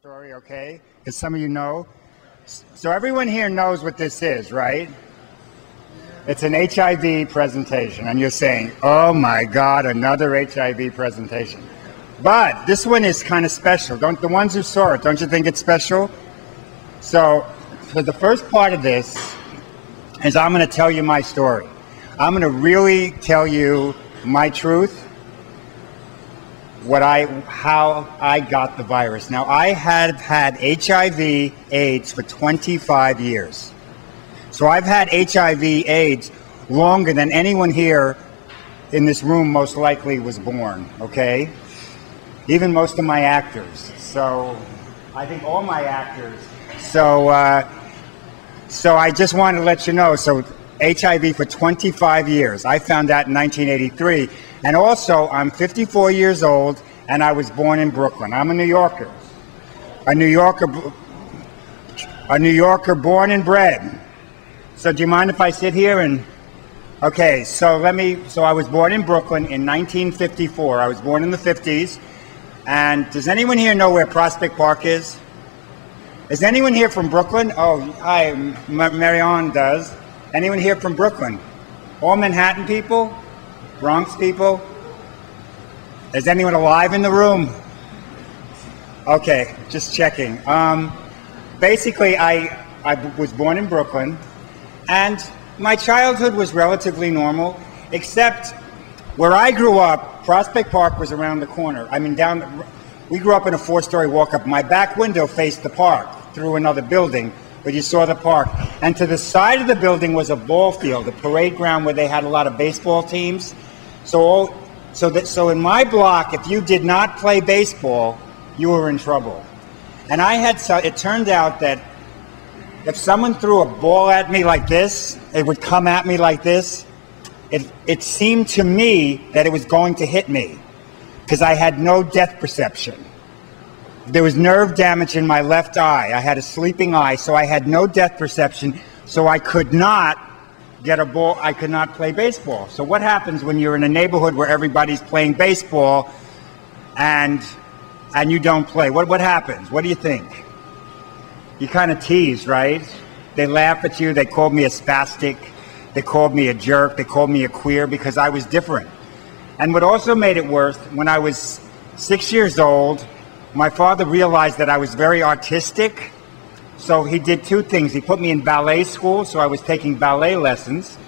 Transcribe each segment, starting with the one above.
story, okay? Because some of you know. So everyone here knows what this is, right? It's an HIV presentation, and you're saying, oh my God, another HIV presentation. But this one is kind of special. Don't the ones who saw it, don't you think it's special? So for the first part of this is I'm going to tell you my story. I'm going to really tell you my truth, how I got the virus. Now, I have had HIV AIDS for 25 years. So I've had HIV AIDS longer than anyone here in this room most likely was born, okay? Even most of my actors. So I think all my actors. So I just wanted to let you know, so HIV for 25 years. I found out in 1983. And also, I'm 54 years old, and I was born in Brooklyn. I'm a New Yorker. A New Yorker born and bred. So do you mind if I sit here and... Okay, so I was born in Brooklyn in 1954. I was born in the 50s. And does anyone here know where Prospect Park is? Is anyone here from Brooklyn? Oh, hi, Marianne does. Anyone here from Brooklyn? All Manhattan people? Bronx people? Is anyone alive in the room? Okay, just checking. Basically, I was born in Brooklyn, and my childhood was relatively normal, except where I grew up, Prospect Park was around the corner. I mean, we grew up in a 4-story walk-up. My back window faced the park through another building, but you saw the park. And to the side of the building was a ball field, a parade ground where they had a lot of baseball teams. So in my block, if you did not play baseball, you were in trouble. And it turned out that if someone threw a ball at me like this, it would come at me like this. It seemed to me that it was going to hit me because I had no depth perception. There was nerve damage in my left eye. I had a sleeping eye, so I had no depth perception, so I could not get a ball. I could not play baseball. So what happens when you're in a neighborhood where everybody's playing baseball and you don't play? What happens? What do you think? You kind of tease, right? They laugh at you. They called me a spastic. They called me a jerk. They called me a queer because I was different. And what also made it worse, when I was 6 years old, my father realized that I was very artistic. So he did two things. He put me in ballet school, so I was taking ballet lessons.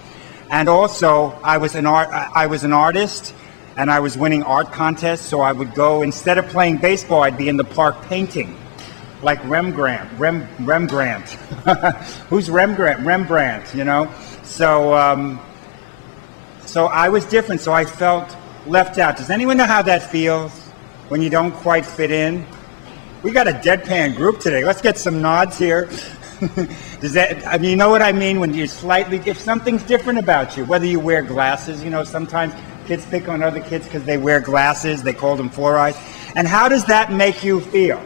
And also, I was an artist, and I was winning art contests, so I would go, instead of playing baseball, I'd be in the park painting, like Rembrandt. Who's Rembrandt? Rembrandt, you know? So I was different, so I felt left out. Does anyone know how that feels when you don't quite fit in? We got a deadpan group today. Let's get some nods here. You know what I mean? When you're if something's different about you, whether you wear glasses, you know, sometimes kids pick on other kids because they wear glasses. They call them 4 eyes. And how does that make you feel?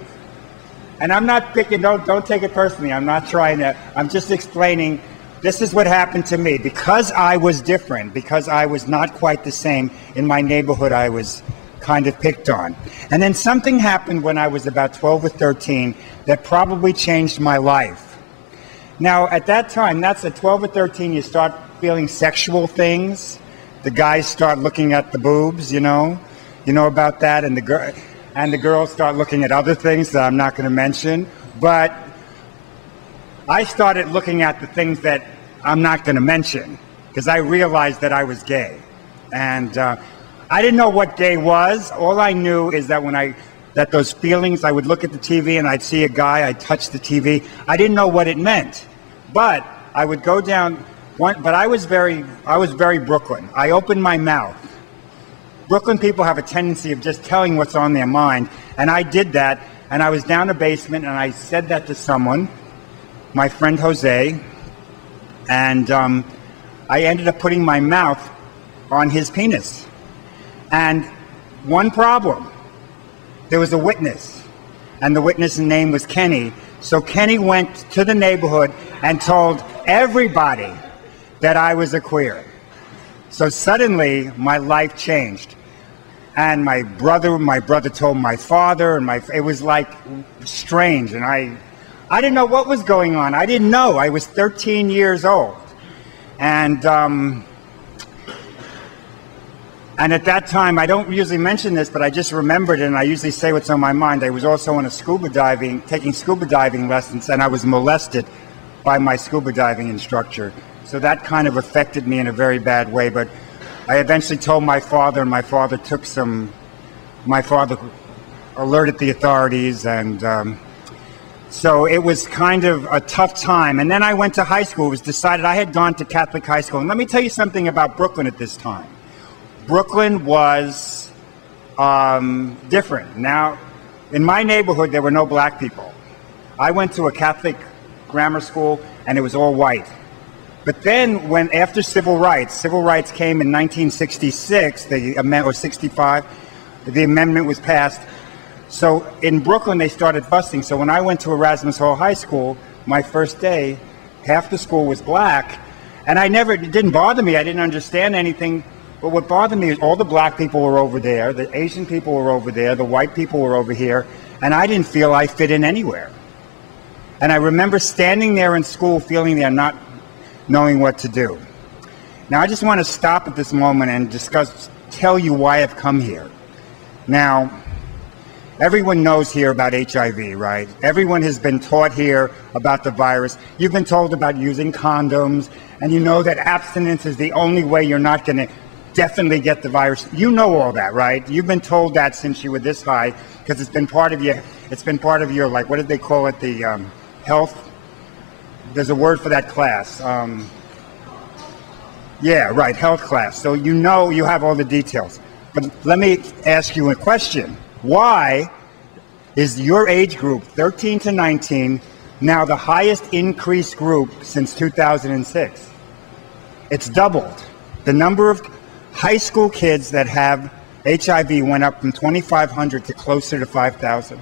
And I'm not picking, don't take it personally. I'm not trying to, I'm just explaining, this is what happened to me. Because I was different, because I was not quite the same in my neighborhood, I was kind of picked on. And then something happened when I was about 12 or 13 that probably changed my life. Now, at that time, that's at 12 or 13, you start feeling sexual things. The guys start looking at the boobs, you know about that, and the girls start looking at other things that I'm not going to mention. But I started looking at the things that I'm not going to mention because I realized that I was gay. And I didn't know what gay was. All I knew is that that those feelings, I would look at the TV and I'd see a guy, I'd touch the TV. I didn't know what it meant. But I would go down, but I was very Brooklyn. I opened my mouth. Brooklyn people have a tendency of just telling what's on their mind. And I did that, and I was down a basement, and I said that to someone, my friend Jose, and I ended up putting my mouth on his penis. And one problem, there was a witness, and the witness's name was Kenny. So Kenny went to the neighborhood and told everybody that I was a queer. So suddenly, my life changed. And my brother told my father, and it was like strange. And I didn't know what was going on. I didn't know. I was 13 years old. And at that time, I don't usually mention this, but I just remembered it, and I usually say what's on my mind. I was also in taking scuba diving lessons, and I was molested by my scuba diving instructor. So that kind of affected me in a very bad way. But I eventually told my father, and my father alerted the authorities, and so it was kind of a tough time. And then I went to high school. It was decided I had gone to Catholic high school. And let me tell you something about Brooklyn at this time. Brooklyn was different. Now, in my neighborhood, there were no black people. I went to a Catholic grammar school, and it was all white. But then, after civil rights came in 1966, or 65, the amendment was passed. So in Brooklyn, they started busing. So when I went to Erasmus Hall High School, my first day, half the school was black, and it didn't bother me. I didn't understand anything. But what bothered me is all the black people were over there, the Asian people were over there, the white people were over here, and I didn't feel I fit in anywhere. And I remember standing there in school feeling they're not knowing what to do. Now, I just want to stop at this moment and tell you why I've come here. Now, everyone knows here about HIV, right? Everyone has been taught here about the virus. You've been told about using condoms, and you know that abstinence is the only way you're not going to definitely get the virus. You know all that, right? You've been told that since you were this high, because it's been part of your, like, what did they call it? The health. There's a word for that class. Yeah, right, health class. So you know, you have all the details. But let me ask you a question. Why is your age group, 13 to 19, now the highest increased group since 2006? It's doubled. The number of high school kids that have HIV went up from 2,500 to closer to 5,000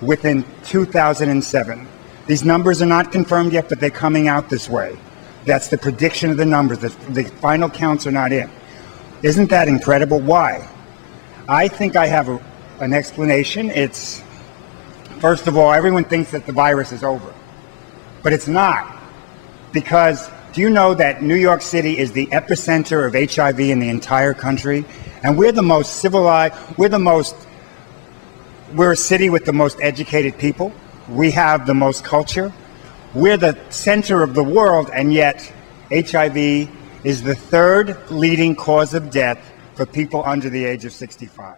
within 2007. These numbers are not confirmed yet, but they're coming out this way. That's the prediction of the numbers. The final counts are not in. Isn't that incredible? Why? I think I have an explanation. It's, first of all, everyone thinks that the virus is over, but it's not. Because do you know that New York City is the epicenter of HIV in the entire country? And we're the most civilized, we're a city with the most educated people. We have the most culture. We're the center of the world, and yet HIV is the third leading cause of death for people under the age of 65.